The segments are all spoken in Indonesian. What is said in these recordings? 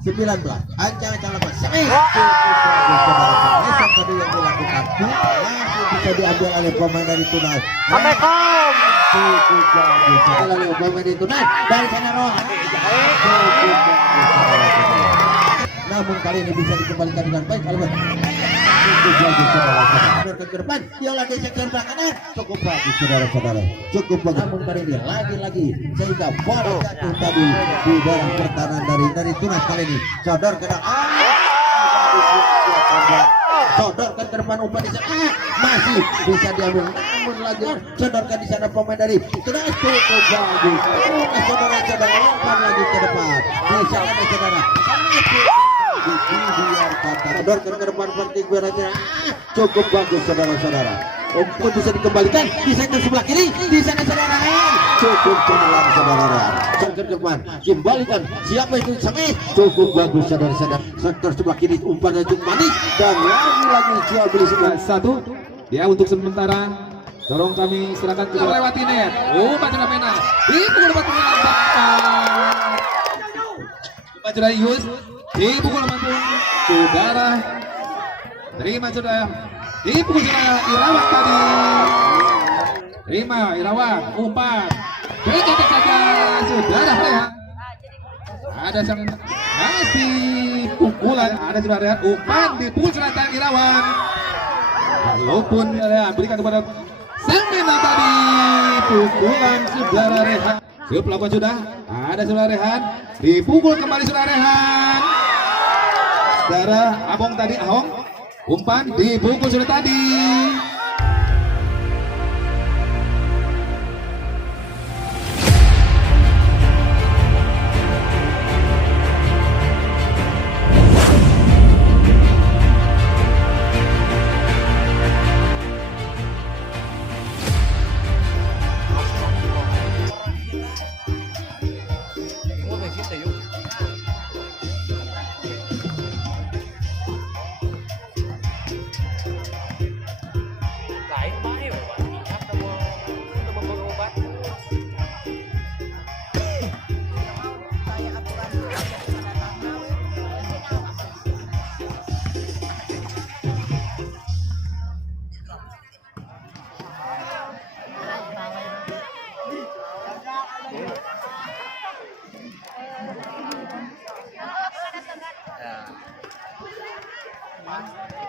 Ancang-ancang lepas. Tadi yang dilakukan langsung bisa diambil oleh pemain dari Tunas. Assalamualaikum. Oleh pemain dari Tunas dari sana Rohan. Namun kali ini bisa dikembalikan dengan baik kalau ke depan, dia lagi sekian belakangan cukup bagus saudara-saudara, cukup bagus. Namun kali ini lagi-lagi sehingga bola jatuh tadi di dalam pertahanan dari Tunas kali ini. Sodorkan sodorkan ke depan umpan di sana masih bisa diambil, namun lagi sodorkan di sana pemain dari Tunas cukup bagus. Saudara-saudara umpan lagi ke depan di sana saudara. Dibiarkan sodorkan ke depan penting berarti cukup bagus saudara-saudara. Umpan bisa dikembalikan di sektor sebelah kiri di sana saudara, cukup cemerlang saudara. Ke depan kembalikan siapa itu Samit, cukup bagus saudara-saudara. Sektor sebelah kiri umpannya cukup manis dan lagi jual beli satu ya untuk sementara. Dorong kami serahkan ke lewati net. Umpan jangka pena dipukul lepas umpan sudah Yus dipukul mantul saudara. Terima saudara, dipukul saudara Irawan tadi. Terima Irawan umpan berikan saja saudara Rehan. Ada sang masih pukulan, ada saudara Rehan umpan dipukul selatan Irawan. Walaupun Rehan berikan kepada Semena tadi pukulan saudara Rehan. Siap lakukan sudah, ada saudara Rehan dipukul kembali saudara Rehan. Saudara Abong tadi Ahong umpan dipukul sudah tadi.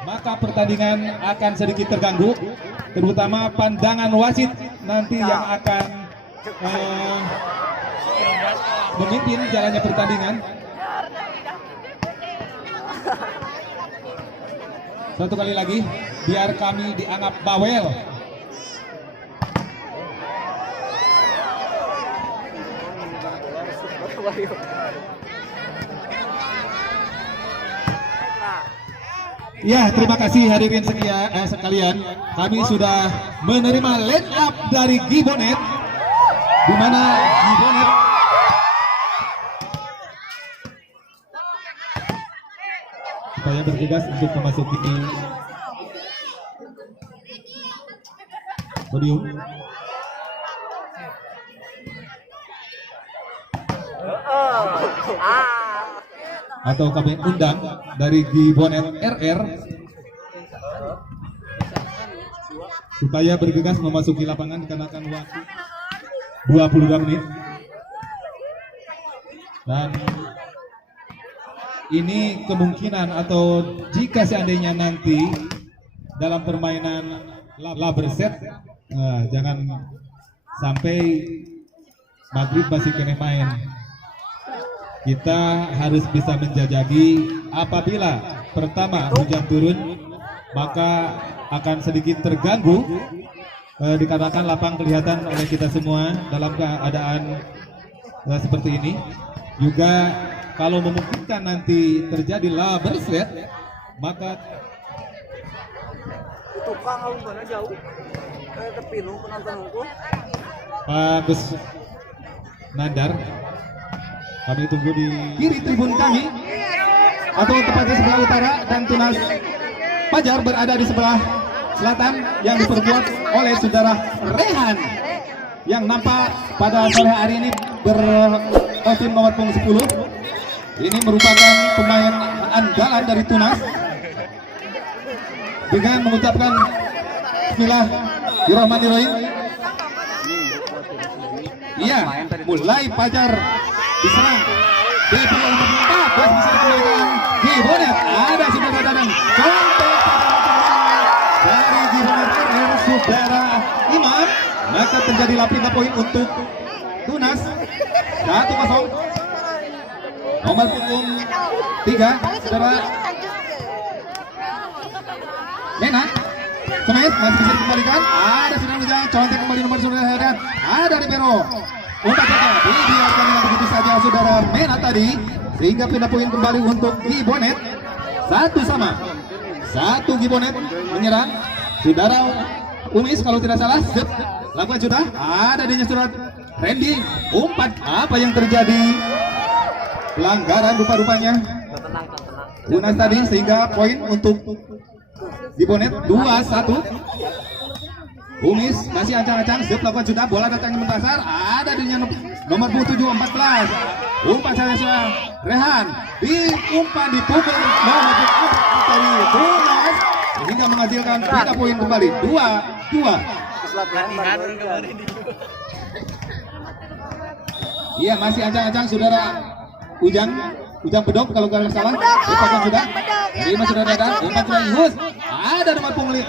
Maka pertandingan akan sedikit terganggu, terutama pandangan wasit nanti yang akan memimpin jalannya pertandingan. Satu kali lagi, biar kami dianggap bawel. Ya, terima kasih hadirin sekalian. Kami sudah menerima line up dari Gibonet, di mana Gibonet supaya bergegas untuk memasuki podium. Atau kami undang dari Gibonet RR supaya bergegas memasuki lapangan dikarenakan waktu 22 menit. Dan ini kemungkinan atau jika seandainya nanti dalam permainan laber set, jangan sampai maghrib masih kena main. Kita harus bisa menjajaki apabila pertama hujan turun, maka akan sedikit terganggu dikarenakan lapang kelihatan oleh kita semua dalam keadaan seperti ini. Juga kalau memungkinkan nanti terjadi laber set, maka tukang awalnya jauh kayak terpinu penonton hukum. Pak Gus Nandar, kami tunggu di kiri tribun kami atau tepatnya sebelah utara, dan Tunas Fajar berada di sebelah selatan yang diperkuat oleh saudara Rehan yang nampak pada sore hari ini berkostume nomor punggung 10. Ini merupakan pemain andalan dari Tunas. Dengan mengucapkan Bismillahirrahmanirrahim. Iya, mulai Fajar diserang. D24 bisa dikembalikan di Bonet. Ada saudara Dadang. Contek dari Gibonet saudara Imam. Maka terjadi lapis poin untuk Tunas. 1-0. Nomor punggung 3 saudara Menat. Semes masih bisa dikembalikan. Ada sudah menjaga. Contek kembali nomor saudara dan ada Libero. Umpan saja dibiarkan dengan begitu saja saudara Menat tadi, sehingga pindah poin kembali untuk Gibonet. 1-1 Gibonet menyerang. Saudara Umis kalau tidak salah, lakukan sudah. Ada dinya surat Randy. Umpan apa yang terjadi? Pelanggaran rupa-rupanya Tunas tadi, sehingga poin untuk Gibonet 2-1. Umis masih ancang-ancang, lakukan sudah, bola datangnya mentasar, ada di nomor 7 14. Umpan saya sudah Rehan, umpan dipukul nomor 4 dari Tunas, sehingga menghasilkan 3 poin kembali. 2-2. Iya, masih ancang-ancang saudara Ujang Bedok kalau tidak salah. Lakukan sudah, terima sudah datang, umpan sudah Yus, ada nomor pungli.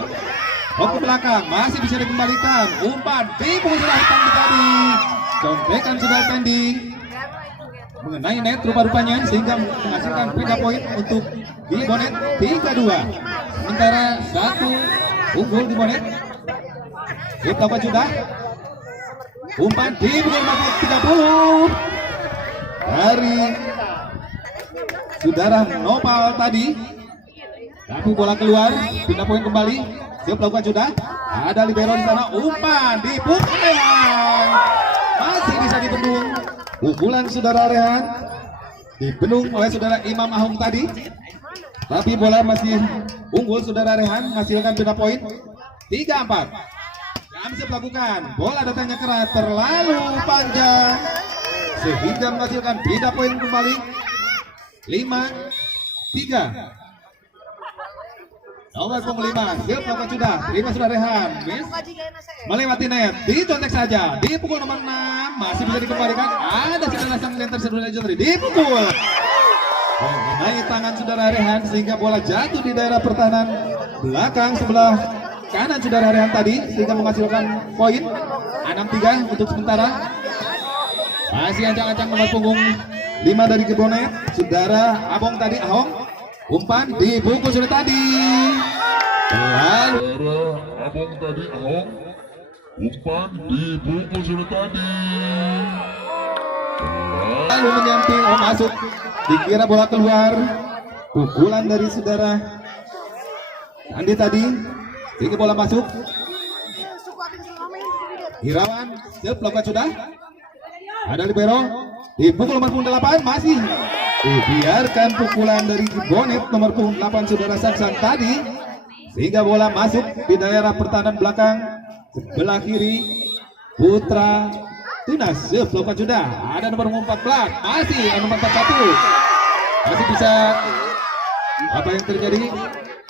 Ke belakang masih bisa dikembalikan. Umpan dipukul sudah hitam tadi. Contekan sudah Tendi mengenai net rupa-rupanya, sehingga menghasilkan 3 poin untuk Gibonet. 3-2. Sementara 1 unggul Gibonet. Kita sudah. Umpan dipukul 30 dari saudara Nopal tadi. Tapi bola keluar, pindah poin kembali. Siap lakukan sudah. Ada libero di sana. Umpan dipukul Rehan. Masih bisa dibendung. Pukulan saudara Rehan dibendung oleh saudara Imam Ahung tadi. Tapi bola masih unggul saudara Rehan, menghasilkan pindah poin 3-4. Siap lakukan. Bola datangnya keras, terlalu panjang, sehingga menghasilkan pindah poin kembali 5-3. Nomor punggung 5, siap lakukan sudah, terima sudah Rehan, miss, melewati net, dicontek saja, dipukul nomor 6, masih bisa dikembalikan, ada saudara sang lenter saudara Jodri, dipukul, mengenai tangan saudara Rehan, sehingga bola jatuh di daerah pertahanan belakang sebelah kanan saudara Rehan tadi, sehingga menghasilkan poin 6-3 untuk sementara. Masih ancang-ancang nomor punggung 5 dari Gibonet, saudara Abong tadi, Ahong. Umpan dipukul sudah tadi. Lalu Abang tadi Ahong. Umpan dipukul sudah tadi. Lalu menyamping, masuk. Dikira bola keluar. Pukulan dari saudara Andi tadi, sehingga bola masuk. Irawan, siap lakukan sudah. Ada libero, dipukul nomor punggung 8, masih dibiarkan pukulan dari Gibonet nomor punggung 8 saudara Samsan tadi, sehingga bola masuk di daerah pertahanan belakang sebelah kiri putra Tunas. Lakukan sudah, ada nomor 14, masih nomor 41, masih bisa. Apa yang terjadi?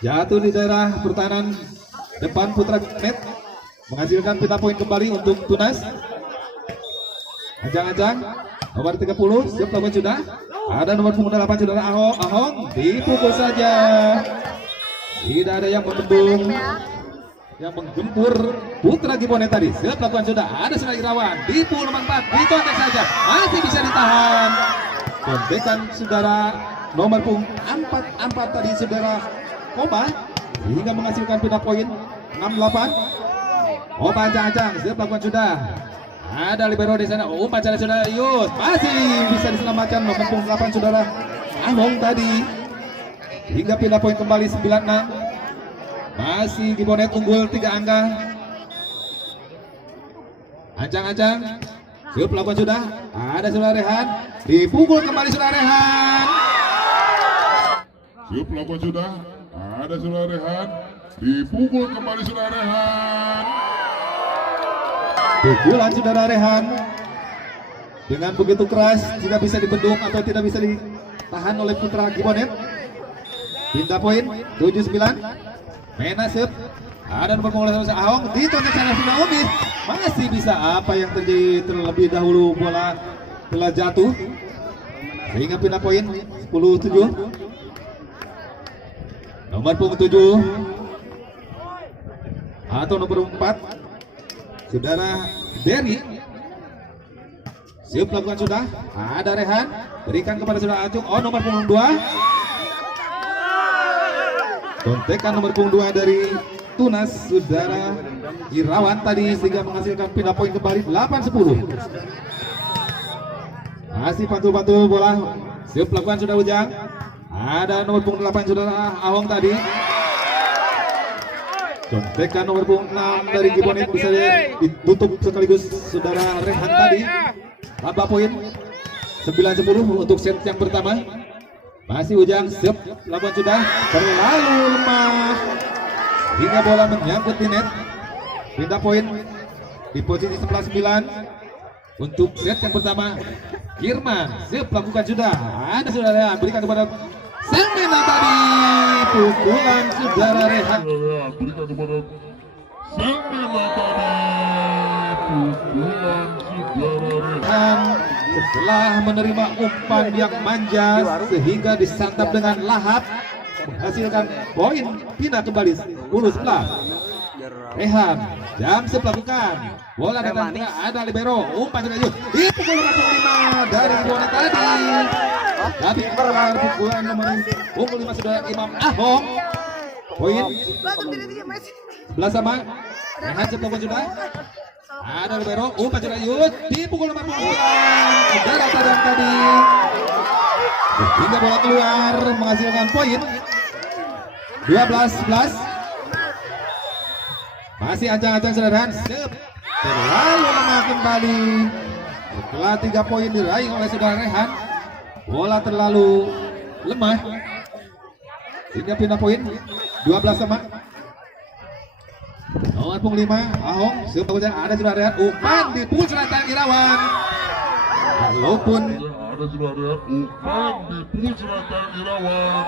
Jatuh di daerah pertahanan depan putra net, menghasilkan pindah poin kembali untuk Tunas. Ancang-ancang nomor 30, siap lakukan sudah. Ada nomor punggung 8 saudara Ahong, dipukul saja. Tidak ada yang membendung, yang menggempur putra Gibonet tadi. Siap lakukan sudah. Ada saudara Irawan, dipukul nomor 4, dicontek saja, masih bisa ditahan. Contekan saudara nomor punggung 4 tadi saudara Koba, hingga menghasilkan pindah poin 6-8. Koba ancang-ancang, siap lakukan sudah. Ada libero di sana. Umpan saudara Yus, masih bisa diselamatkan nomor punggung 8 saudara Ahong tadi, hingga pindah poin kembali 9-6. Masih Gibonet unggul 3 angka. Ancang-ancang, siap lakukan sudah. Ada saudara Rehan, dipukul kembali saudara Rehan. Siap lakukan sudah. Ada saudara Rehan, dipukul kembali saudara Rehan. Pukulan saudara Rehan dengan begitu keras, tidak bisa dibendung atau tidak bisa tahan oleh Putra Gibonet. Pindah poin 7-9. Menasep. Ada nomor punggung Ahong ditonjok sana sudah Umis. Masih bisa apa yang terjadi terlebih dahulu bola telah jatuh. Sehingga pindah poin 10-7. Nomor punggung 7 atau nomor 4 saudara Derry. Siap lakukan sudah. Ada Rehan berikan kepada saudara Acung. Oh, nomor punggung 2. Kontekan nomor punggung 2 dari Tunas saudara Irawan tadi sehingga menghasilkan pindah poin kembali 8-10. Masih pantul-pantul bola. Siap lakukan sudah Ujang. Ada nomor punggung 8 saudara Ahong tadi. Contekan nomor punggung 6 dari Gibonet bisa ditutup sekaligus saudara Rehan tadi. Tambah poin 9-10 untuk set yang pertama. Masih Ujang siap lakukan sudah terlalu lemah hingga bola menyangkut di net. Pindah poin di posisi 11-9 untuk set yang pertama. Kirman siap lakukan sudah. Ada saudara berikan kepada Semena tadi. Pukulan saudara Rehan. Berikan kepada Semena tadi. Pukulan saudara Rehan. Setelah menerima umpan yang manja sehingga disantap dengan lahap menghasilkan poin pindah kembali 10-11. Rehan jam melakukan bola datang ada libero umpan sudah dipukul nomor 5 dari bola tadi. Tapi keluar pukulan nomor punggung 5 sudah Imam Ahong. Poin 11 sama. Rehan melakukan sudah. Ada libero umpan sudah dipukul nomor 9 saudara Tadang tadi. Hingga bola keluar menghasilkan poin 12-11. Masih ancang-ancang saudara terlalu lemah kembali setelah 3 poin diraih oleh saudara Rehan. Bola terlalu lemah sehingga pindah poin 12 sama. Nomor punggung 5 Ahong ada saudara Rehan umpan dipukul selatan Irawan. Walaupun ada saudara Rehan umpan dipukul selatan Irawan.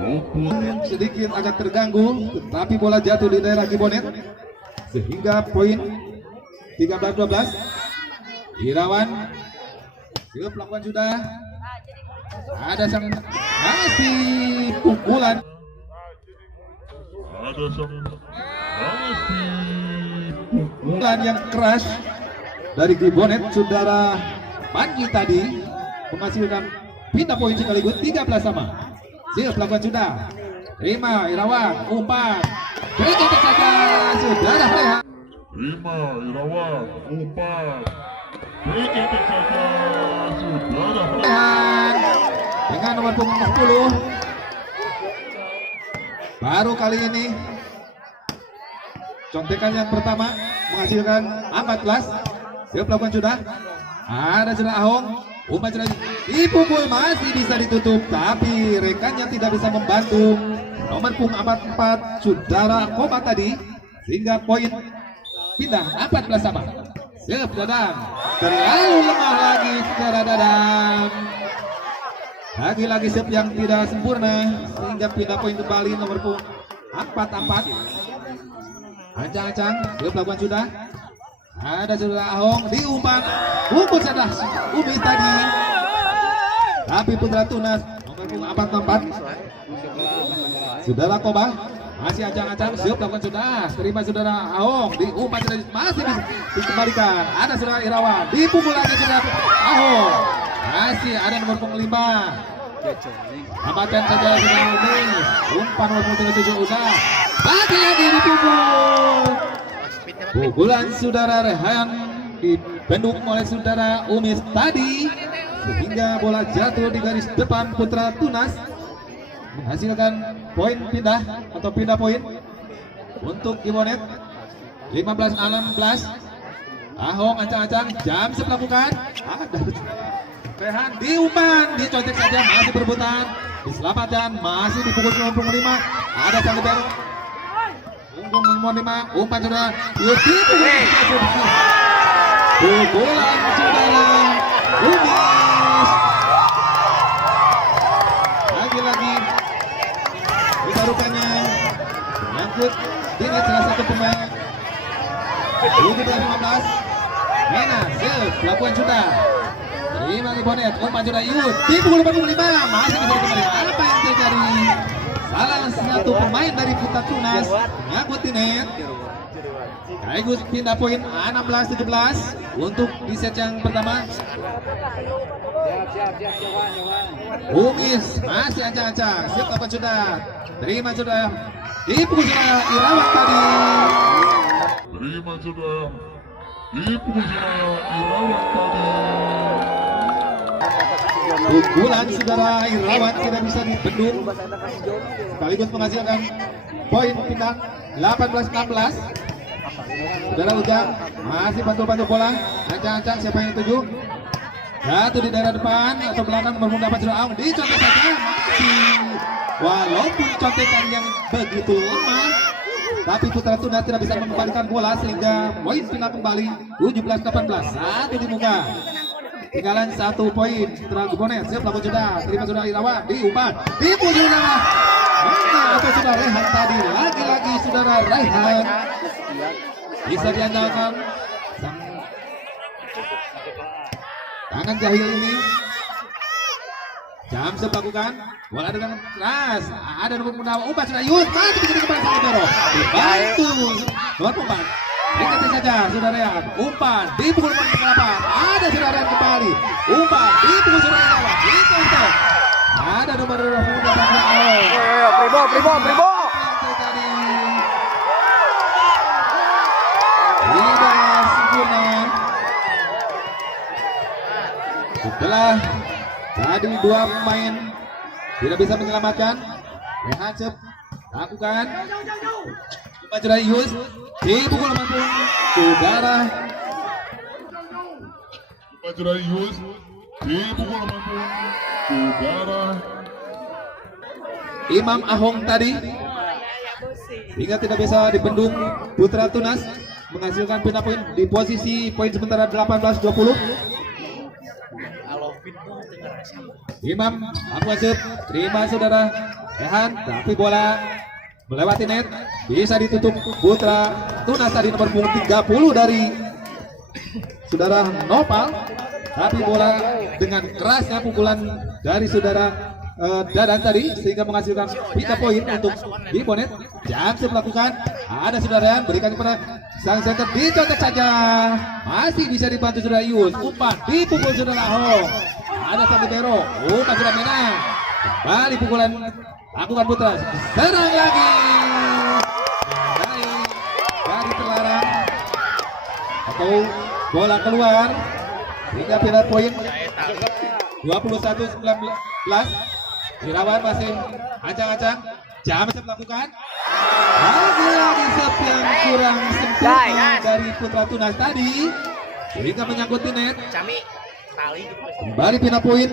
walaupun sedikit agak terganggu, tetapi bola jatuh di daerah Gibonet sehingga poin 13-12. Irawan siap lakukan sudah. Ada sang masih pukulan. Ada sang masih Pukulan yang keras dari Gibonet saudara Panji tadi menghasilkan pindah poin sekaligus 13 sama. Siap lakukan sudah. Terima Irawan umpan. Berikan saja saudara Rehan. Terima Irawan umpan. Berikan saja saudara Rehan dengan nomor punggung 10. Baru kali ini contekan yang pertama menghasilkan 14. Siap lakukan sudah. Ada sudah Ahong. Umpan sudah dipukul masih bisa ditutup, tapi rekannya tidak bisa membantu. Nomor punggung 44 saudara Koma tadi sehingga poin pindah 14 sama. Siap Dadang. Terlalu lemah lagi saudara Dadang. Lagi-lagi siap yang tidak sempurna sehingga pindah poin kembali nomor punggung 44. Ancang-ancang siap lakukan sudah. Ada saudara Ahong diumpan pukul sadah Umis tadi, tapi Putra Tunas nomor punggung 44 saudara Koba masih ancang-ancang siap lakukan sudah. Terima saudara Ahong diumpan sudah masih dikembalikan. Ada saudara Irawan dipukul lagi saudara Ahong. Masih ada nomor punggung 5. Amatkan saja saudara Umis. Umpan nomor punggung 7 udah lagi dipukul. Pukulan saudara Rehan dibendung oleh saudara Umis tadi sehingga bola jatuh di garis depan Putra Tunas menghasilkan poin pindah atau pindah poin untuk Gibonet 15-16. Ahong ancang-ancang jam melakukan. Ada Rehan diumpan dicontek saja masih berebutan diselamatkan masih dipukul nomor 5. Ada sang libero nomor 5 umpan saudara pukulan saudara Umis rupanya menyangkut Tinet salah satu pemain. 17-15 Mena save pelabuhan sudah terima di bonet umpan sudah Yud dipukul 45 masih bisa kembali. Apa yang terjadi? Salah satu pemain dari Putra Tunas menyangkut Tinet. Sekaligus pindah poin 16-17 untuk di set yang pertama. Umis masih ancang-ancang siap apa sudah terima sudah dipukul sudah Irawan tadi. Terima sudah dipukul sudah Irawan tadi. Pukulan saudara Irawan tidak bisa dibendung sekaligus menghasilkan poin pindah 18-16. Saudara Ujang masih bantu-bantu bola ancang-ancang siapa yang tuju jatuh di daerah depan atau belakang nomor dapat sudah Aung dicontek saja masih walaupun contekan yang begitu lemah tapi Putra Tuna tidak bisa mengembalikan bola sehingga poin pindah kembali 17-18 satu di muka tinggalan 1 poin setelah Bonet siap lakukan sudah terima sudah Irawan diumpan dipukul sudah mana atau sudah Rehan tadi lagi-lagi saudara Rehan bisa diandalkan tangan jahil ini. Jamsep lakukan bola dengan keras ada nomor pundawa umpan sudah Yus maju begitu kepada sang Doro dibantu nomor umpan ikuti saja saudara Rehan umpan dipukul nomor 8 ada saudara Rehan kembali umpan dipukul saudara Irawan dikontek ada nomor pundawa Pribo. tidak sempurna setelah tadi 2 pemain tidak bisa menyelamatkan. Rehan Cep lakukan umpan sudah Yus dipukul langsung saudara Umpan sudah Yus dipukul langsung saudara Imam Ahong tadi hingga tidak bisa dibendung. Putra Tunas menghasilkan pindah poin di posisi poin sementara 18-20. Imam Ahong terima saudara Rehan tapi bola melewati net bisa ditutup Putra Tunas tadi nomor punggung 30 dari saudara Nopal tapi bola dengan kerasnya pukulan dari saudara Dadan tadi sehingga menghasilkan pindah poin untuk di Bonet. Jamsep melakukan ada saudara Rehan berikan kepada sang center dicontek saja masih bisa dibantu saudara Yus umpan dipukul saudara Ahong ada Sandero umpan sudah menang kembali pukulan lakukan Putra serang lagi dari terlarang atau bola keluar hingga pindah poin 21-19. Irawan masih ancang-ancang Jamsep melakukan lagi-lagi set yang kurang sempurna dari Putra Tunas tadi sehingga menyangkut di net. Kembali pindah poin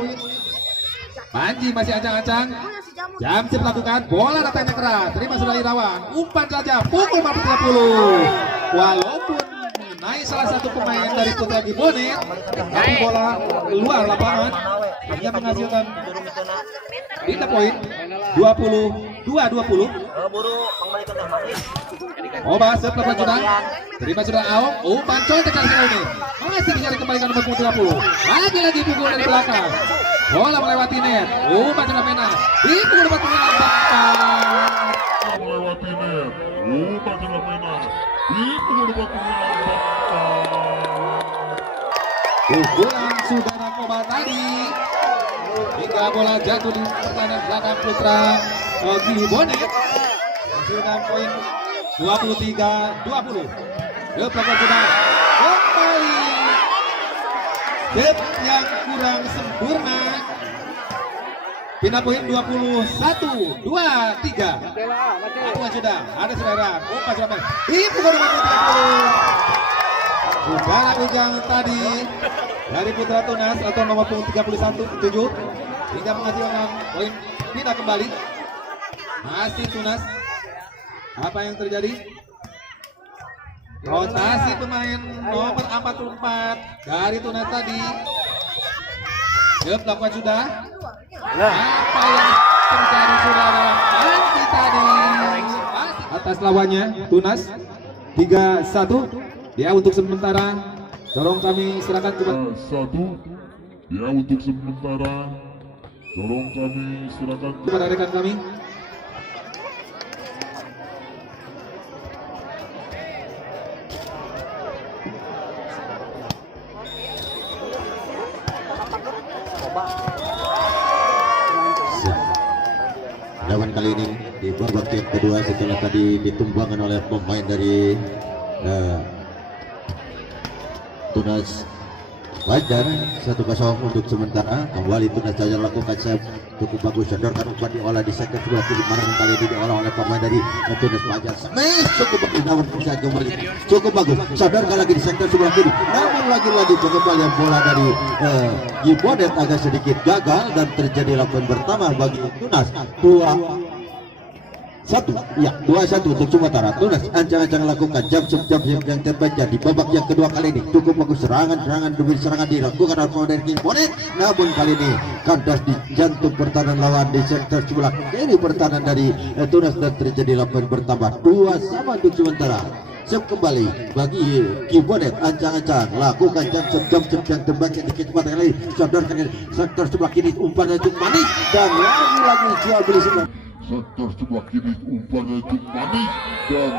Panji masih ancang-ancang Jamsep melakukan bola datangnya keras terima sudah Irawan umpan saja pukul 40 walaupun mengenai salah satu pemain dari Putra Gibonet tapi bola keluar lapangan hingga menghasilkan pindah poin 22-20. Oba setelah sudah terima sudah Aung umpan contek kali ini masih bisa dikembalikan nomor 30 lagi-lagi pukul dari belakang bola melewati net umpan sudah Mena dipukul dapat melewati net umpan sudah Mena dipukul dapat pukulan saudara Koba tadi hingga bola jatuh di pertahanan belakang Putra Gibonet hasilkan poin 23-20. Belakang sudah kembali set yang kurang sempurna pindah poin 21-23. Lakukan sudah ada saudara umpan sudah dipukul nomor 30 saudara Ujang tadi dari Putra Tunas atau nomor 31-7 hingga menghasilkan poin pindah kembali masih Tunas. Apa yang terjadi? Rotasi pemain nomor 44 dari Tunas tadi. Lakukan sudah. Apa yang terjadi saudara? Nanti tadi atas lawannya Tunas 3-1. Dia untuk sementara tolong kami serahkan kepada 1. Ya, untuk sementara tolong kami silakan rekan kami. Lawan kali ini di babak yang kedua setelah tadi ditumbangkan oleh pemain dari Tunas Fajar 1-0 untuk sementara. Kembali Tunas Fajar lakukan save cukup bagus, sodorkan umpan diolah di sektor sebelah kiri, Marang kali ini diolah oleh pemain dari Tunas Fajar. Smash cukup bagus, namun bisa kembali cukup bagus, sodorkan lagi di sektor sebelah kiri, namun lagi-lagi pengembalian bola dari Gibonet agak sedikit gagal dan terjadi lawan pertama bagi Tunas 2-1 untuk sementara. Tunas ancang-ancang lakukan jump yang terbaca di babak yang kedua kali ini. Cukup bagus serangan demi serangan dilakukan oleh dari Gibonet, namun kali ini kandas di jantung pertahanan lawan di sektor sebelah kiri pertahanan dari Tunas dan terjadi lawan bertambah 2-2 untuk sementara. Siap kembali bagi Gibonet, ancang-ancang lakukan jump yang terbaca di kecepatan kali ini. Sodorkan sektor sebelah kiri, umpan yang manis dan lagi jual beli sebelah sektor sebelah kiri, umpannya itu manis dan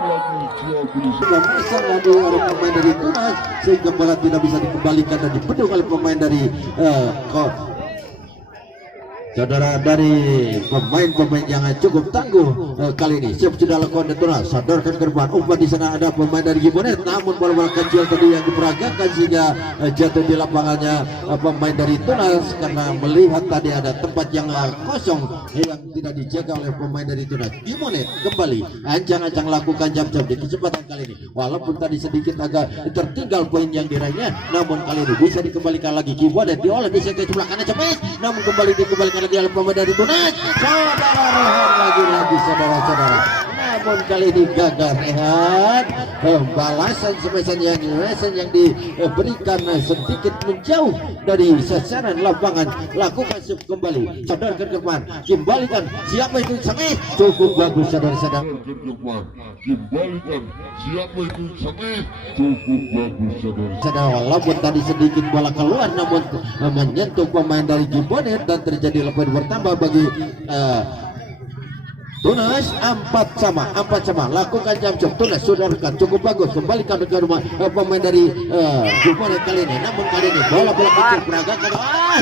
lagi jual beli sudah masang lagi oleh pemain dari Tunas sehingga bola tidak bisa dikembalikan dan dibendung oleh pemain dari saudara dari pemain-pemain yang cukup tangguh kali ini. Siap sudah lakukan Tunas, sodorkan ke depan, umpan di sana ada pemain dari Gibonet, namun bola-bola kecil tadi yang diperagakan sehingga jatuh di lapangannya pemain dari Tunas karena melihat tadi ada tempat yang kosong yang tidak dijaga oleh pemain dari Tunas. Gibonet kembali ancang-ancang lakukan jump di kesempatan kali ini, walaupun tadi sedikit agak tertinggal poin yang diraihnya, namun kali ini bisa dikembalikan lagi. Gibonet diolah di sektor sebelah kanan cepat, namun kembali dikembalikan lagi oleh pemain dari Tunas. Saudara Rehan lagi saudara-saudara, namun kali ini gagal Rehan. Balasan smash yang diberikan sedikit menjauh dari sasaran lapangan. Lakukan sub kembali, sodorkan ke depan, kembalikan siapa itu smash, cukup bagus saudara-saudara. Kembalikan siapa itu smash, cukup bagus saudara. Walaupun tadi sedikit bola keluar, namun menyentuh pemain dari Gibonet dan terjadi lepas bertambah bagi Tunas 4-4 lakukan jump Tunas sodorkan cukup bagus, kembalikan ke rumah pemain dari Gibonet kali ini, namun kali ini bola-bola kecil peragakan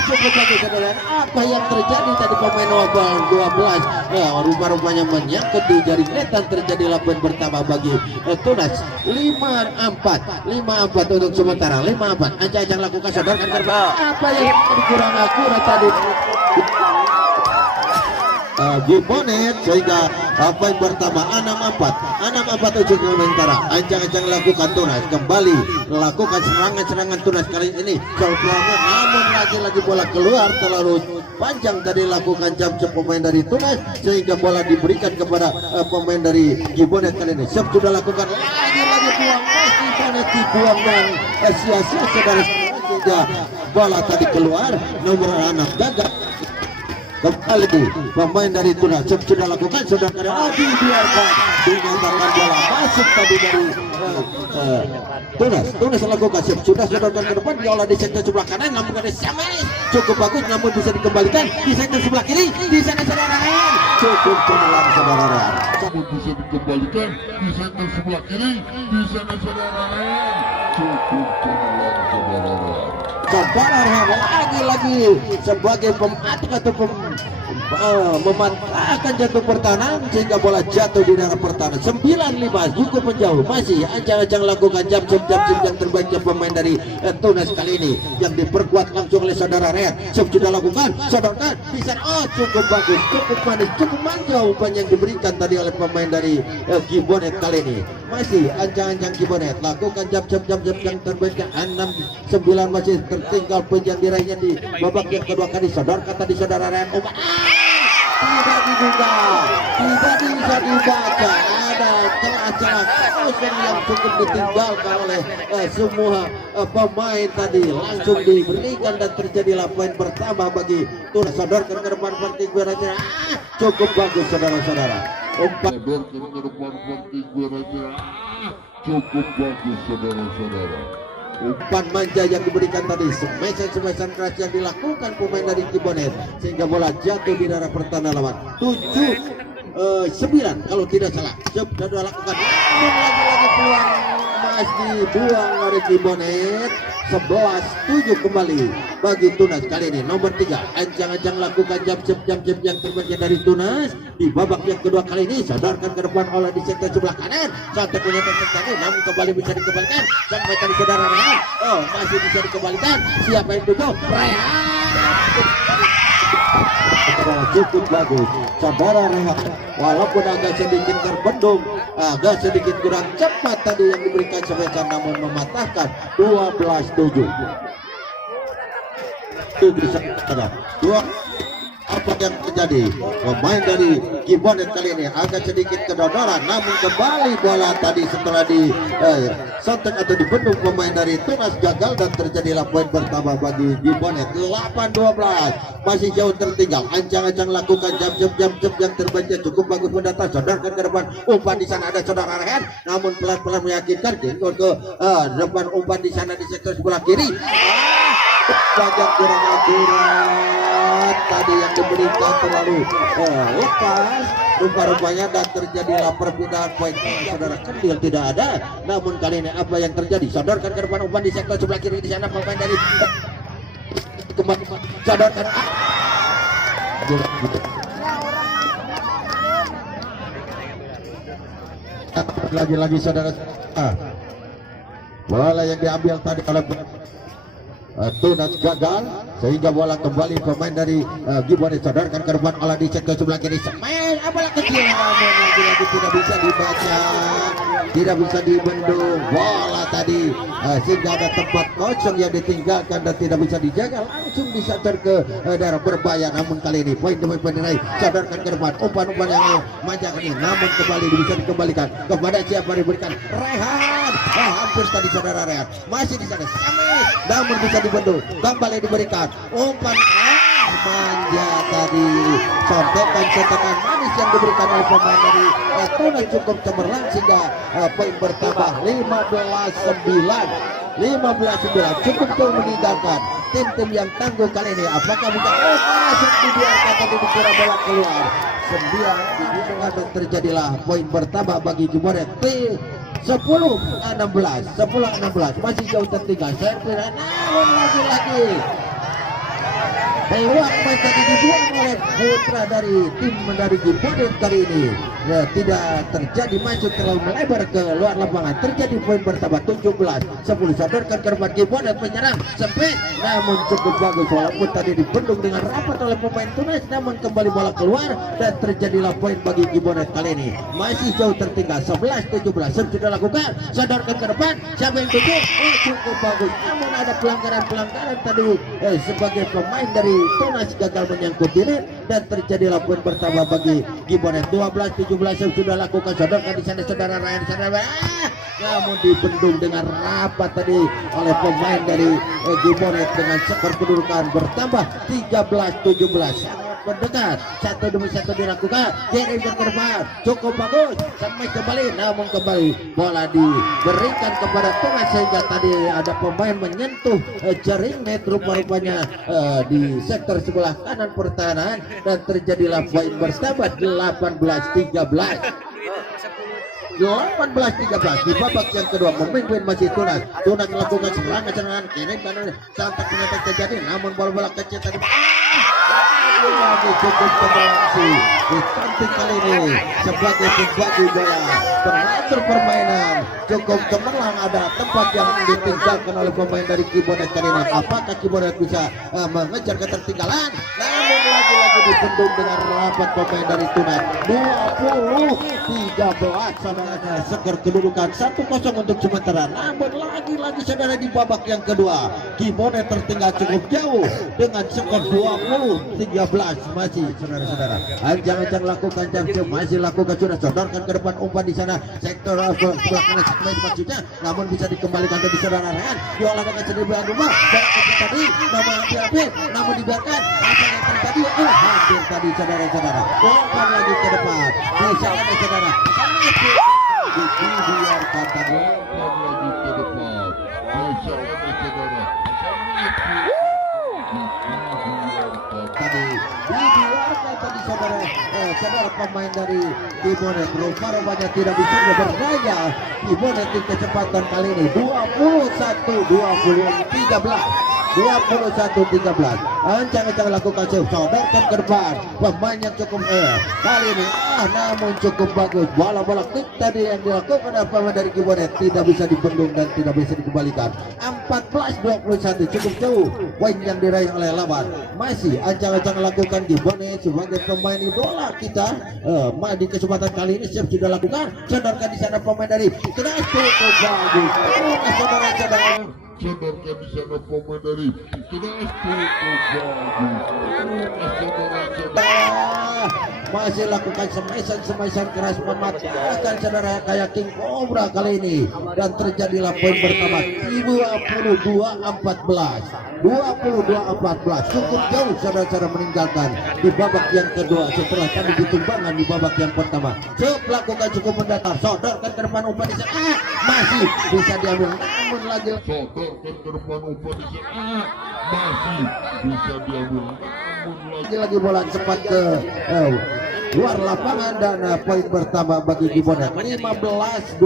cukup bagus saudara. Apa yang terjadi tadi pemain nomor 12 rupa-rupanya menyangkut di jaring net dan terjadi lawan bertambah bagi Tunas 5-4 untuk sementara. 5-4 ancang-ancang lakukan sodorkan ke depan, apa yang kurang akurat tadi Gibonet sehingga apa yang pertama 6-4 untuk sementara. Ancang-ancang lakukan Tunas kembali lakukan serangan Tunas kali ini serangan, namun lagi-lagi bola keluar terlalu panjang tadi lakukan jump pemain dari Tunas sehingga bola diberikan kepada pemain dari Gibonet kali ini. Siap sudah lakukan lagi-lagi buang Gibonet dibuang dan sia-sia saudara sehingga bola tadi keluar nomor 6 gagal. Kembali pemain dari Tunas sudah lakukan saudara dibiarkan dinyatakan bola masuk tadi dari Tunas lakukan sudah sodorkan ke depan diolah di sektor sebelah kanan, namun ada Samaris cukup bagus namun bisa dikembalikan di sektor sebelah kiri, di sana saudara Rehan cukup cemerlang saudara Rehan, namun bisa dikembalikan di sektor sebelah kiri, di sana saudara Rehan cukup cemerlang saudara Rehan. Saudara Rehan lagi-lagi sebagai pematik atau memantahkan jatuh pertahanan sehingga bola jatuh di daerah pertahanan. 9-5 cukup menjauh, masih ancang-ancang lakukan jump yang terbaiknya pemain dari Tunas kali ini yang diperkuat langsung oleh saudara Rehan. Sudah lakukan sodorkan bisa cukup bagus, cukup manis, cukup manja umpan yang diberikan tadi oleh pemain dari Gibonet kali ini. Masih ancang-ancang Gibonet lakukan jump yang terbaiknya. 6-9 masih tertinggal poin yang diraihnya di babak yang kedua kali. Sodorkan tadi saudara Rehan umpan tidak dibuka, tidak bisa dibaca, ada celah-celah kosong yang cukup ditinggalkan oleh semua pemain tadi, langsung diberikan dan terjadilah poin pertama bagi Tunas. Sodorkan ke depan penting berarti cukup bagus saudara-saudara. umpan Sodorkan ke depan penting kira-kira. Cukup bagus saudara-saudara. umpan manja yang diberikan tadi, smash-smashan keras yang dilakukan pemain dari Cibonet sehingga bola jatuh di daerah pertahanan lawan. 7-9 kalau tidak salah sudah lakukan, namun lagi-lagi peluang masih dibuang dari Cibonet. 11-7 kembali bagi Tunas kali ini. Nomor 3 ancang-ancang lakukan jump yang terbaik dari Tunas di babak yang kedua kali ini. Sodorkan ke depan oleh di sektor sebelah kanan, santai punya terjadi, namun kembali bisa dikembalikan sampai tadi saudara Rehan. Oh, masih bisa dikembalikan, siapa yang tujuh? Rehan. Cukup bagus saudara Rehan, walaupun agak sedikit terbendung, agak sedikit kurang cepat tadi yang diberikan Semesan, namun mematahkan 12-7. Itu bisa dua. Apa yang terjadi? Pemain dari Cibonet kali ini agak sedikit kedodoran, namun kembali bola tadi setelah di sontek atau dibendung pemain dari Tunas gagal dan terjadilah poin bertambah bagi Cibonet. 8-12 masih jauh tertinggal. Ancang-ancang lakukan jump yang terbaiknya cukup bagus mendatar, sodorkan ke depan, umpan di sana ada saudara Rehan, namun pelan-pelan meyakinkan ke depan, umpan di sana di sektor sebelah kiri. Banyak kurang akurat tadi yang diberikan, terlalu lepas rupa-rupanya, dan terjadilah perpindahan poin. Saudara Kendil tidak ada, namun kali ini apa yang terjadi? Sodorkan ke depan, umpan di sektor sebelah kiri, di sana pemain dari kembali sodorkan. Lagi-lagi saudara, bola yang diambil tadi oleh Tunas gagal sehingga bola kembali pemain dari Cibonet. Sodorkan ke depan oleh di sektor sebelah kiri, semen bola kecil, namun lagi-lagi tidak bisa dibaca, tidak bisa dibendung bola tadi, sehingga ada tempat kosong yang ditinggalkan dan tidak bisa dijaga, langsung bisa ke daerah berbahaya. Namun kali ini poin demi poin diraih. Sodorkan ke depan, umpan-umpan yang manja ini, namun kembali bisa dikembalikan kepada siapa diberikan? Rehan. Hampir tadi saudara Rehan masih di sana, namun bisa dibendung, kembali diberikan umpan manja tadi, sontekan manis yang diberikan oleh pemain dari Tunas cukup cemerlang sehingga poin bertambah 15-9 cukup tuh meninggalkan tim-tim yang tangguh kali ini. Apakah bukan masuk dibiarkan tadi dikira bola keluar 9 dan terjadilah poin bertambah bagi Cibonet. 10-16 masih jauh tertinggal. Namun lagi-lagi peluang main tadi dibuang oleh putra dari tim dari Cibonet kali ini. Ya, tidak terjadi masuk terlalu melebar ke luar lapangan. Terjadi poin bertambah 17-10. Sodorkan ke depan Cibonet, penyerang sempit, namun cukup bagus walaupun tadi dibendung dengan rapat oleh pemain Tunas, namun kembali bola keluar dan terjadilah poin bagi Cibonet kali ini. Masih jauh tertinggal 11-17. Sudah lakukan, sodorkan ke depan, siapa yang tujuh? Cukup bagus, namun ada pelanggaran tadi sebagai pemain dari Tunas gagal menyangkut diri dan terjadilah poin bertambah bagi Cibonet. 12-17 sudah lakukan, sodorkan di sana saudara Ryan, namun dibendung dengan rapat tadi oleh pemain dari Cibonet dengan skor kedudukan bertambah 13-17. Mendekat satu demi satu dilakukan, kirim ke depan, cukup bagus, sampai kembali, namun kembali bola diberikan kepada Tunas sehingga tadi ada pemain menyentuh jaring net rupa-rupanya di sektor sebelah kanan pertahanan dan terjadilah poin bertambah 18-13 di babak yang kedua. Memimpin masih Tunas melakukan serangan kirim kanan, santak menyatakan terjadi, namun bola-bola kecil tadi lagi cukup berlangsung dicantik kali ini sebagai pembagi bola, pengatur permainan cukup cemerlang. Ada tempat yang ditinggalkan oleh pemain dari Cibonet kali ini. Apakah Cibonet bisa mengejar ketertinggalan? Namun lagi-lagi dibendung dengan rapat pemain dari Tunas. 20-13 saudara, seger kedudukan 1-0 untuk sementara. Namun lagi-lagi saudara di babak yang kedua Cibonet tertinggal cukup jauh dengan skor 20-13. Masih saudara-saudara ancang-ancang lakukan jam masih lakukan, sudah sodorkan ke depan, umpan di sana sektor sebelah kanan maksudnya, namun bisa dikembalikan ke saudara Rehan, diolah dengan sendirian rumah bola tadi, namun dibiarkan apa yang terjadi? Hampir tadi saudara-saudara. Umpan lagi ke depan. Di sana saudara. Dibiarkan tadi. Umpan lagi ke depan. Bisa ada saudara. Tadi dibiarkan tadi saudara, saudara pemain dari Timonet rupanya tidak bisa berdaya. Timonet di kesempatan kali ini 21-13 ancang-ancang lakukan sodorkan ke depan pemain yang cukup kali ini namun cukup bagus bola-bola klik tadi yang dilakukan oleh pemain dari Timonet tidak bisa dibendung dan tidak bisa dikembalikan. 14-21 cukup jauh poin yang diraih oleh lawan. Masih ancang-ancang lakukan Timonet sebagai pemain idola kita. Di kesempatan kali ini siap sudah lakukan sodorkan di sana pemain dari sudah cukup bagus. Saudara-saudara Sodorkan di sana pemain dari Tunas cukup bagus. saudara masih lakukan semaisan keras mematahkan saudara kayak King Cobra kali ini dan terjadilah poin pertama 22-14 cukup jauh saudara-saudara meninggalkan di babak yang kedua setelah kami ditumbangkan di babak yang pertama. Melakukan cukup mendatar sodorkan ke depan umpan di sana masih bisa diambil namun lagi Sodorkan ke depan umpan di sana masih bisa diambil namun lagi bola cepat ke luar lapangan dan poin pertama bagi Timonet 15-22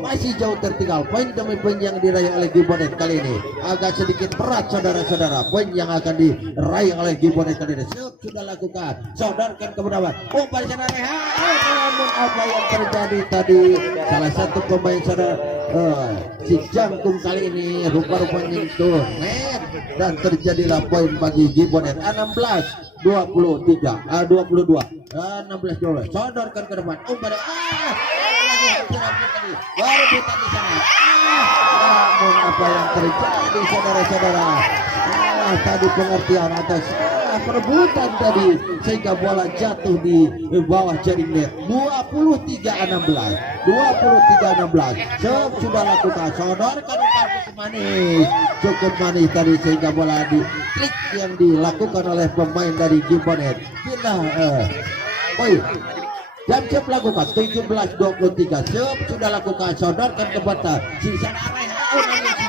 masih jauh tertinggal poin demi poin yang diraih oleh Timonet kali ini agak sedikit berat saudara-saudara poin yang akan diraih oleh Timonet kali ini sudah lakukan sodorkan ke bawah umpan di sana namun apa yang terjadi tadi salah satu pemain saudara si Jangkung kali ini rupa-rupanya itu net dan terjadilah poin bagi Timonet 16-22 sodorkan ke depan umpan lagi rebutan di sana namun apa yang terjadi saudara-saudara tadi pengertian atas perebutan tadi sehingga bola jatuh di bawah jaring net 23-16 sudah lakukan sodorkan cukup manis tadi sehingga bola di klik yang dilakukan oleh pemain dari Timonet pindah jam lakukan 17-23 sudah lakukan sodorkan ke batas sisa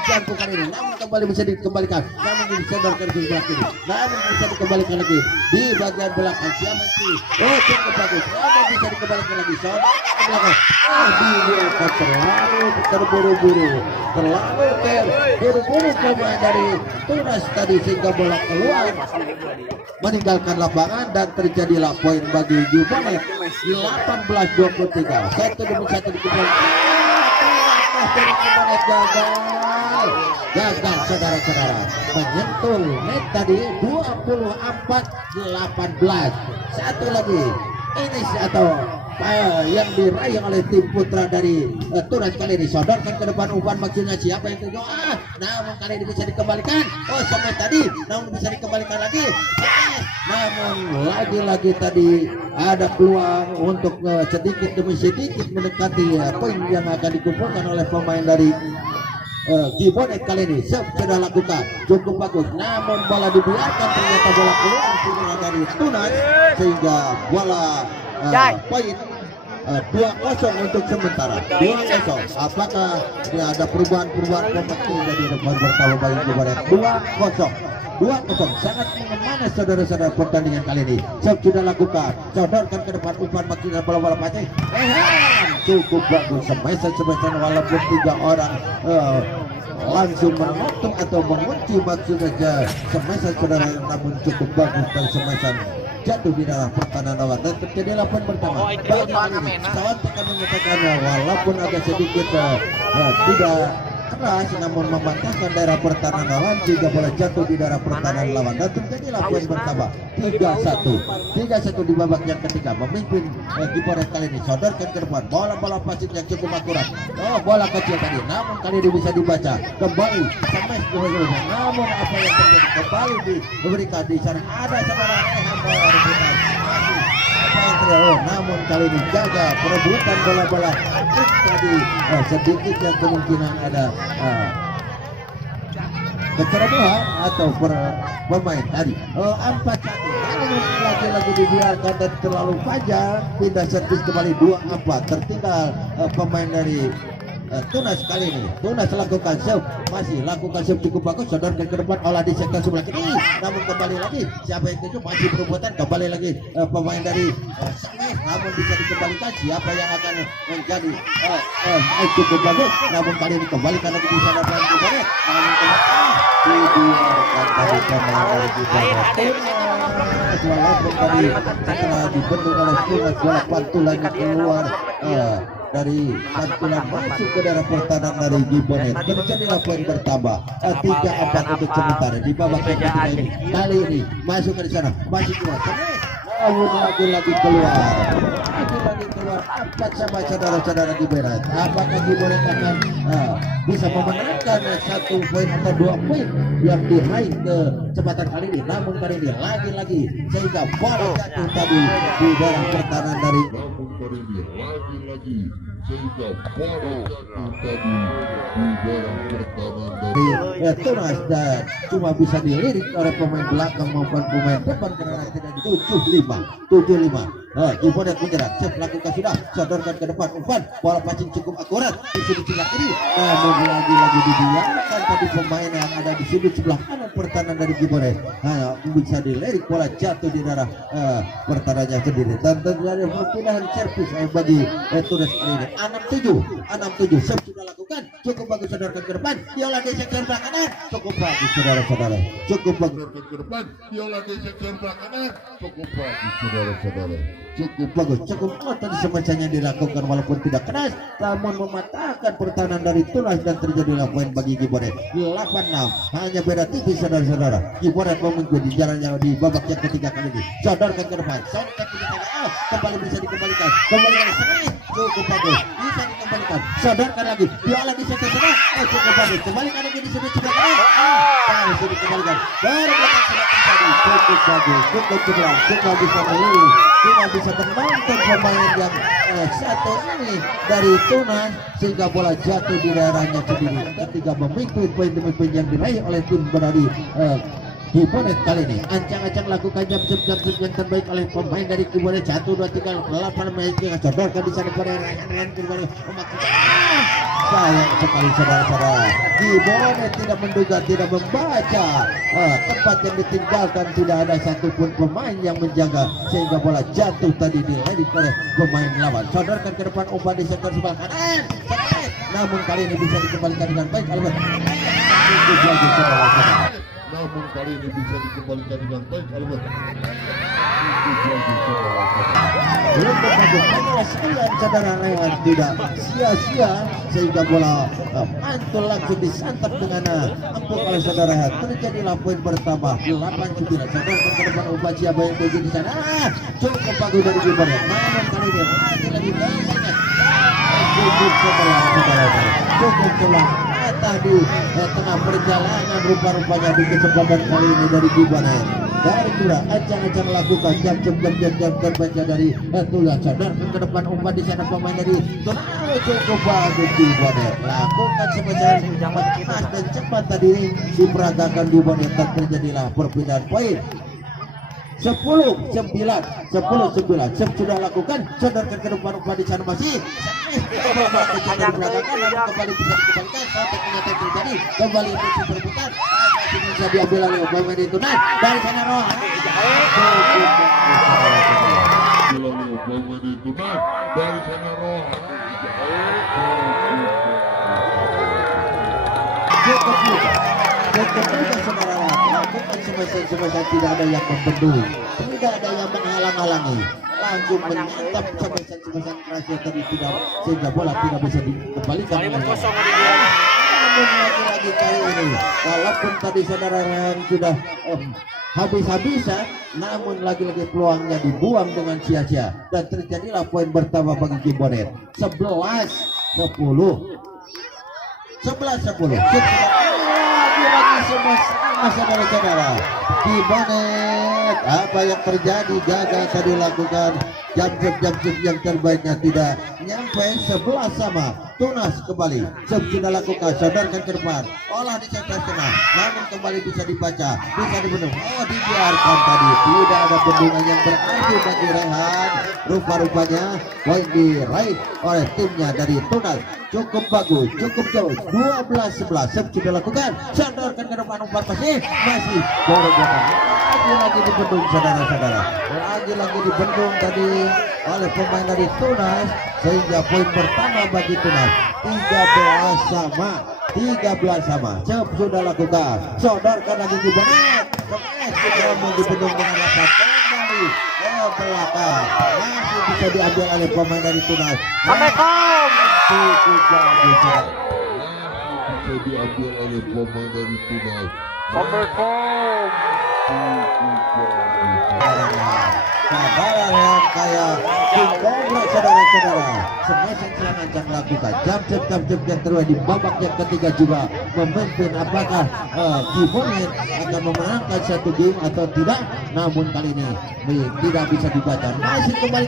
Jangkung kali ini namun kembali bisa dikembalikan namun disodorkan ke sebelah kiri namun bisa dikembalikan lagi di bagian belakang siapa sih cukup bagus namun bisa dikembalikan lagi sodorkan ke belakang dibiarkan terlalu terburu-buru pemain dari Tunas tadi sehingga bola keluar meninggalkan lapangan dan terjadilah poin bagi Timonet 18-23 satu demi satu dikembalikan gagal saudara-saudara menyentuh net tadi 24-18 satu lagi ini atau yang diraih oleh tim putra dari Tunas kali ini sodorkan ke depan umpan maksudnya siapa yang tujuh namun kali ini bisa dikembalikan sampai tadi namun bisa dikembalikan lagi namun lagi-lagi tadi ada peluang untuk sedikit demi sedikit mendekati poin yang akan dikumpulkan oleh pemain dari Timonet kali ini sudah lakukan cukup bagus namun bola dibiarkan ternyata bola keluar dari Tunas sehingga bola poin 2-0 untuk sementara 2-0 apakah ada perubahan pemain dari depan pertama bagi Timonet 2-0 sangat memanas saudara-saudara pertandingan kali ini sudah lakukan sodorkan ke depan umpan maksimal bola-bola passing cukup bagus semaisan walaupun 3 orang langsung menutup atau mengunci maksudnya semaisan saudara namun cukup bagus dan semaisan jatuh di dalam pertahanan lawan dan terjadi lapan pertama bagi ini pesawat akan menyatakan walaupun agak sedikit tidak keras namun mematahkan daerah pertahanan lawan sehingga bola jatuh di daerah pertahanan lawan dan terjadilah poin pertama 3-1 di babak yang ketiga memimpin Timonet kali ini sodorkan ke depan bola-bola passing yang cukup akurat bola kecil tadi namun kali ini bisa dibaca kembali smash namun apa yang terjadi kembali diberikan di sana ada saudara namun kali ini jaga perebutan bola-bola tadi sedikit yang kemungkinan ada kecerobohan atau pemain tadi 4-1 lagi lagi dibiarkan dan terlalu panjang. Pindah servis kembali 2-4. Tertinggal pemain dari Tunas kali ini. Tunas lakukan serve, masih lakukan serve cukup bagus, sodorkan ke depan olah di sektor sebelah kiri. Namun kembali lagi siapa yang tuju, masih perebutan, kembali lagi pemain dari Sanes, namun bisa dikembalikan. Siapa yang akan menjadi cukup bagus, namun kali ini kembalikan lagi di sana pemain Gibaret. Namun dibiarkan dari pemain dari Gibaret. Walaupun tadi setelah dibendung oleh Tunas, bola pantulannya keluar dari pantulan masuk ke daerah pertahanan dari Gibonet. Terjadilah poin bertambah 3-4 untuk sementara di babak yang ketiga ini. Kali ini masuk ke sana, masih keluar. Namun lagi keluar. Lagi keluar. Apa sama saudara-saudara Gibonet? Apakah Gibonet akan bisa memenangkan 1 poin atau 2 poin yang diraih ke kesempatan kali ini? Namun kali ini lagi-lagi sehingga bola jatuh tadi di daerah pertahanan dari lagi sehingga bola jatuh tadi di dalam pertahanan dari Tunas dan cuma bisa dilirik oleh pemain belakang maupun pemain depan karena tidak di 75. Gibonet menjerat, Chef lakukan sudah, sodorkan ke depan umpan, bola passing cukup akurat di sudut sebelah kiri. Namun lagi-lagi dibiarkan tadi pemain yang ada di sudut sebelah kanan pertahanan dari Gibonet. Bisa dilirik, bola jatuh di daerah pertahanannya sendiri dan terjadi perpindahan servis bagi Tunas kali ini. 6-7, Chef sudah lakukan, cukup bagus, sodorkan ke depan, diolah di sektor sebelah kanan, cukup bagus saudara-saudara, cukup bagus ke depan, diolah di sektor sebelah kanan, cukup bagus saudara-saudara, cukup bagus, cukup tadi semacamnya dilakukan walaupun tidak keras, namun mematahkan pertahanan dari Tunas dan terjadilah poin bagi Gibonet. 8-6, hanya beda tipis saudara-saudara. Gibonet memimpin di jalannya di babak yang ketiga kali ini. Sodorkan ke depan, sontak di tengah, kembali bisa dikembalikan, cukup bagus, bisa dikembalikan, sodorkan lagi, diolah di sektor tengah, cukup bagus, kembalikan lagi di sudut sebelah kanan, bisa dikembalikan, baru belakang sebelah tadi, cukup bagus, cukup cemerlang, cuma bisa melirik, cuma bisa menonton pemain yang satu ini dari Tunas sehingga bola jatuh di daerahnya sendiri. Ketika memimpin poin demi poin yang diraih oleh tim berada Gibonet kali ini. Ancang-ancang lakukan jam yang terbaik oleh pemain dari Gibonet. 1, 2, 3, 8 menit sodorkan di sana pada Rian kembali. Sayang sekali saudara-saudara, Gibonet tidak menduga, tidak membaca tempat yang ditinggalkan, tidak ada satupun pemain yang menjaga sehingga bola jatuh tadi dilirik oleh pemain lawan. Sodorkan ke depan umpan di sektor sebelah kanan, namun kali ini bisa dikembalikan dengan baik Albert. Namun kali ini bisa dikembalikan dengan baik Albert. Belum berlanjut, hanya 9 saudara Rehan, tidak sia-sia sehingga bola mantul langsung disantap dengan empuk oleh saudara Rehan. Terjadilah poin bertambah 8-9. Sodorkan ke depan umpan siapa yang tuju di sana. Cukup bagus dari Gibonet. Namun kali ini lagi banyak. Cukup celah tadi tengah perjalanan rupa-rupanya di kesempatan kali ini dari Gibonet. Dari Tura ancang-ancang lakukan jam terbaca dari Tulas. Sodorkan ke depan umpan di sana pemain dari Tunas. Cukup bagus Gibonet lakukan semacam cepat dan cepat tadi diperagakan Gibonet dan terjadilah perpindahan poin. 10-9 Chef sudah lakukan, sodorkan ke depan umpan di sana masih kembali bisa dikembalikan sampai kenyataan terjadi kembali untuk perebutan bisa diambil oleh pemain itu dari sana Rohan saudara lakukan semasa tidak ada yang membendung, tidak ada yang menghalang-halangi, langsung menyantap semasa keras yang tadi tidak sehingga bola tidak bisa dikembalikan. Namun lagi-lagi kali ini walaupun tadi saudara yang sudah habis-habisan, namun lagi-lagi peluangnya dibuang dengan sia-sia dan terjadilah poin bertambah bagi Gibonet. 11-10 lagi semua saudara-saudara. Gibonet, apa yang terjadi? Gagal tadi lakukan jam yang terbaiknya, tidak nyampe 11 sama. Tunas kembali sudah lakukan, sodorkan ke depan, olah di sektor tengah, namun kembali bisa dibaca, bisa dibendung. Oh, dibiarkan tadi, tidak ada bendungan yang berarti bagi Rehan. Rupa-rupanya poin diraih oleh timnya dari Tunas. Cukup bagus, cukup jauh, 12-11. Sudah lakukan, sodorkan ke depan, umpan masih boro-boro. Lagi dibendung saudara-saudara, lagi dibendung tadi oleh pemain dari Tunas, sehingga poin pertama bagi Tunas 13 sama. Sudah lakukan, sodorkan lagi ke belakang, kita mau dibendung dengan rapat kembali ke belakang, masih bisa diambil oleh pemain dari Tunas. Cukup bagus, bisa diambil oleh pemain dari Tunas. Saudara kayak kongres saudara-saudara, semesan serangan yang lakukan jam-jam yang terus di babak yang ketiga juga memimpin. Apakah Kibonet akan memenangkan satu game atau tidak? Namun kali ini tidak bisa dibaca, masih kembali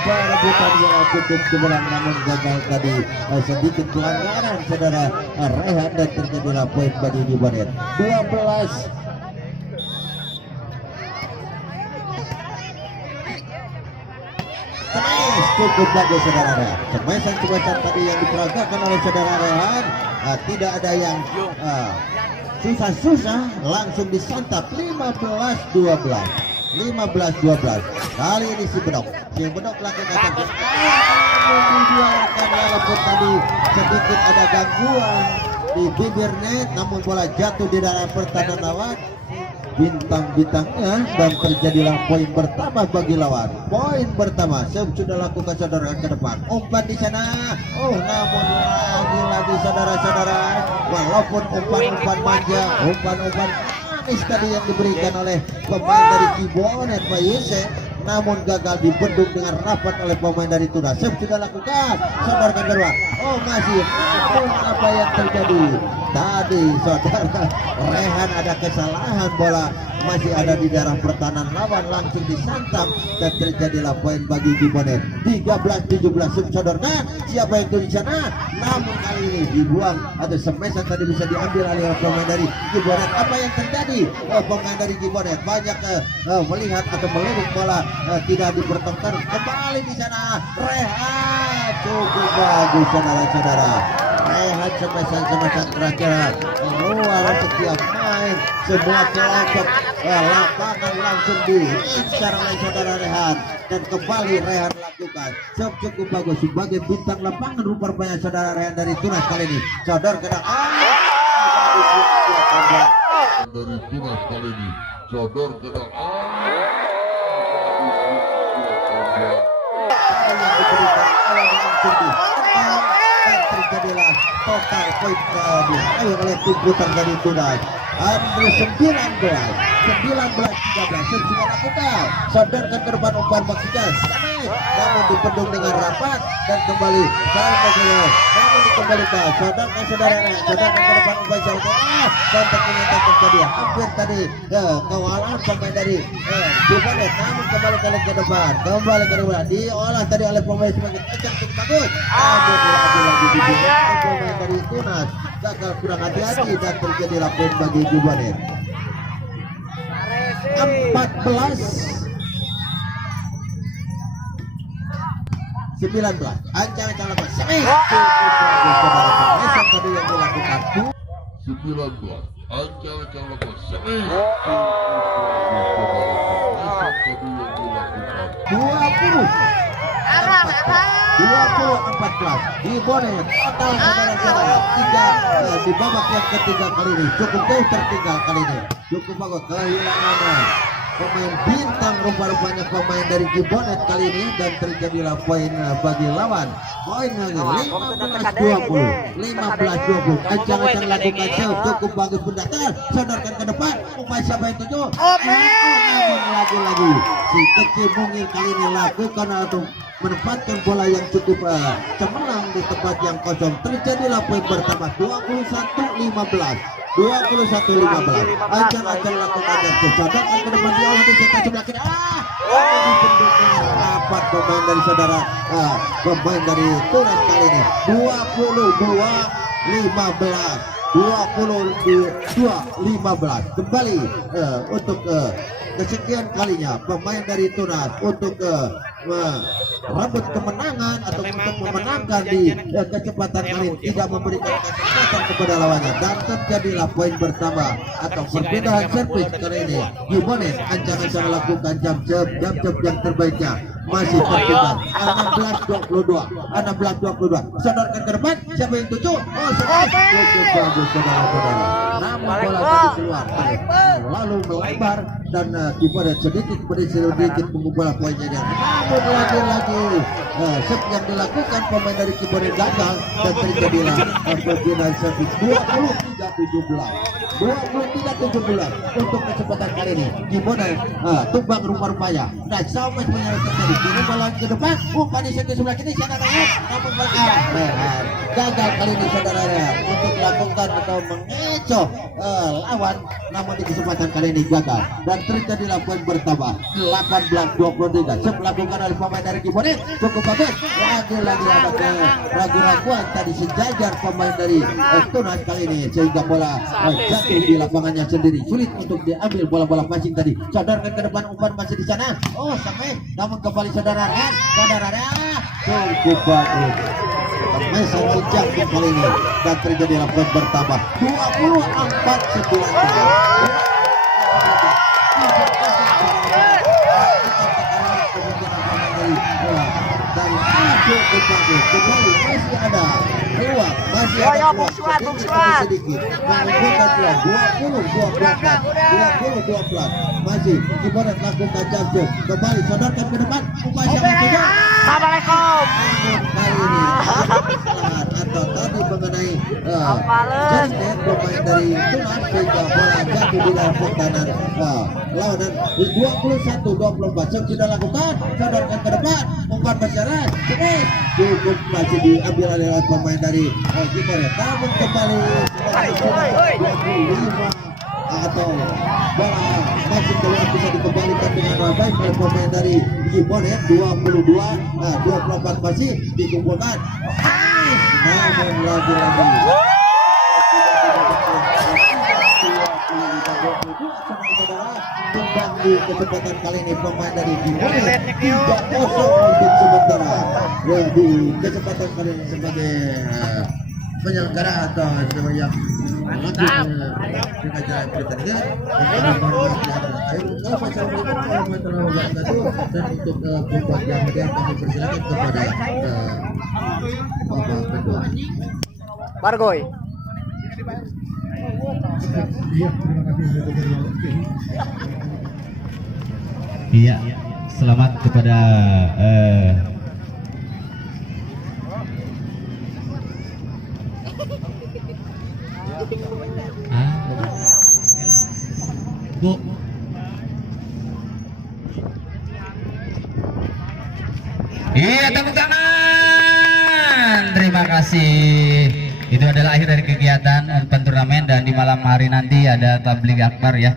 perebutan yang cukup cemerlang, namun gagal tadi. Sedikit pelanggaran saudara Rehan dan terjadilah poin bagi Kibonet 12. Cukup bagus saudara Rehan. Semesan tadi yang diperagakan oleh saudara Rehan, tidak ada yang susah-susah, langsung disantap 15-12. Kali ini si Bedok lakukan dibiarkan, walaupun tadi sedikit ada gangguan di bibir net, namun bola jatuh di dalam pertahanan lawan bintang-bintangnya, dan terjadilah poin pertama bagi lawan. Poin pertama sudah lakukan saudara ke depan, umpan di sana. Namun lagi saudara-saudara, walaupun umpan manja, umpan manis tadi yang diberikan oleh pemain dari Kibonet Pak Yusef, namun gagal dibendung dengan rapat oleh pemain dari Tunas. Sudah lakukan, sodorkan kedua. Masih apa yang terjadi tadi saudara Rehan, ada kesalahan, bola masih ada di daerah pertahanan lawan, langsung disantap dan terjadilah poin bagi Kibonet 13-17. Sodorkan, siapa yang itu di sana, namun kali ini dibuang atau semesan tadi bisa diambil oleh pemain dari Kibonet. Apa yang terjadi? Pemain dari Kibonet banyak melihat atau melirik bola, tidak dipertemukan. Kembali di sana Rehan, cukup bagus saudara-saudara. Rehan semesan terakhir luar setiap main, semua kelompok lapangan langsung diincar oleh saudara Rehan, dan kembali Rehan lakukan cukup bagus sebagai bintang lapangan. Rupanya saudara Rehan dari Tunas kali ini saudara kena dari Tunas kali ini sodor kena yang diberikan langsung di dan terjadilah total poin oleh tuntutan dari Tunas. Andre 19-13 sudah lakukan, sodorkan ke depan, umpan maksimal namun dipendung dengan rapat dan kembali namun dikembalikan, sodorkan saudara, sodorkan ke depan, umpan kontak ini terjadi hampir tadi kewalahan pemain dari Kibonet, namun kembali ke depan, diolah tadi oleh pemain sebagai cukup bagus, namun lagi diberikan pemain dari Tunas gagal kurang hati-hati dan terjadilah poin bagi Kibonet 14-19. Ancang-ancang lepas tadi yang dilakukan 19 ancang-ancang lepas 20-14 Kibonet total saudara-saudara 3 di babak yang ketiga kali ini, cukup jauh tertinggal kali ini, cukup bagus kehilangan pemain bintang rupanya pemain dari Kibonet kali ini, dan terjadilah poin bagi lawan. Poin lagi 15-20 ancang-ancang lakukan cukup bagus, pendatar sodorkan ke depan, umpan siapa yang tuju lagi si kecil mungil kali ini lakukan untuk menempatkan bola yang cukup cemerlang di tempat yang kosong. Terjadilah poin pertama 21-15 ancang-ancang lakukan dan sodorkan ke depan, diolah di sekitar sebelah kiri dipendung dengan rapat pemain dari saudara pemain dari Tunas kali ini 22-15 kembali untuk kesekian kalinya pemain dari Tunas untuk merebut kemenangan atau untuk memenangkan di kecepatan kali ini, tidak memberikan kesempatan kepada lawannya, dan terjadilah poin bertambah atau perpindahan servis kali ini. Gibonet ancang-ancang lakukan jam yang terbaiknya, masih terpindah 16-22 sodorkan ke depan, siapa yang tuju? Cukup bagus saudara-saudara, namun bola tadi keluar lalu melebar dan Gibonet sedikit mengubah poinnya dia. Namun lagi-lagi set yang dilakukan pemain dari Gibonet gagal dan terjadilah perpindahan servis 23-17 untuk kesempatan kali ini. Gibonet tumbang rupa-rupanya dan Saumet menyerang terjadi kini bola ke depan, umpan di sebelah kiri saudara, namun bola gagal kali ini saudara untuk melakukan atau mengecoh lawan, namun di kesempatan kali ini gagal dan terjadilah poin bertambah 18-23 melakukan oleh pemain dari Gibonet. Cukup bagus, lagi-lagi ada keraguan tadi sejajar pemain dari Tunas kali ini sehingga bola jatuh di lapangannya sendiri, sulit untuk diambil bola-bola passing tadi. Sodorkan ke depan, umpan masih di sana, sampai namun kembali saudara cukup bagus. Mesan sejak kali ini dan terjadilah poin bertambah 24-19. Dan kembali masih ada peluang, masih ada peluang sedikit mengumpulkan peluang 20-12 masih Gibonet lakukan jump kembali, sodorkan ke depan, upaya yang Assalamualaikum. kali ini atau tadi mengenai Jasnet pemain dari Tunas sehingga bola jatuh di dalam pertahanan lawan. 21-24 sudah lakukan, sodorkan ke depan, umpan besaran cukup masih diambil oleh pemain dari Gibonet, namun kembali 25 atau bola masih keluar, bisa dikembalikan dengan baik oleh pemain dari Gibonet. 22-24 masih dikumpulkan, namun lagi-lagi tumbang di kecepatan kali ini pemain dari Gibonet 3-0 untuk sementara di kecepatan kali ini sebagai penyelenggara atau yang dengan jalan pertandingan dan untuk membuat yang kami persilakan kepada Bapak Ketua Bargoy. Iya, selamat kepada Bu. Iya, tepuk tangan. Terima kasih. Itu adalah akhir dari kegiatan turnamen, dan di malam hari nanti ada tabligh akbar ya.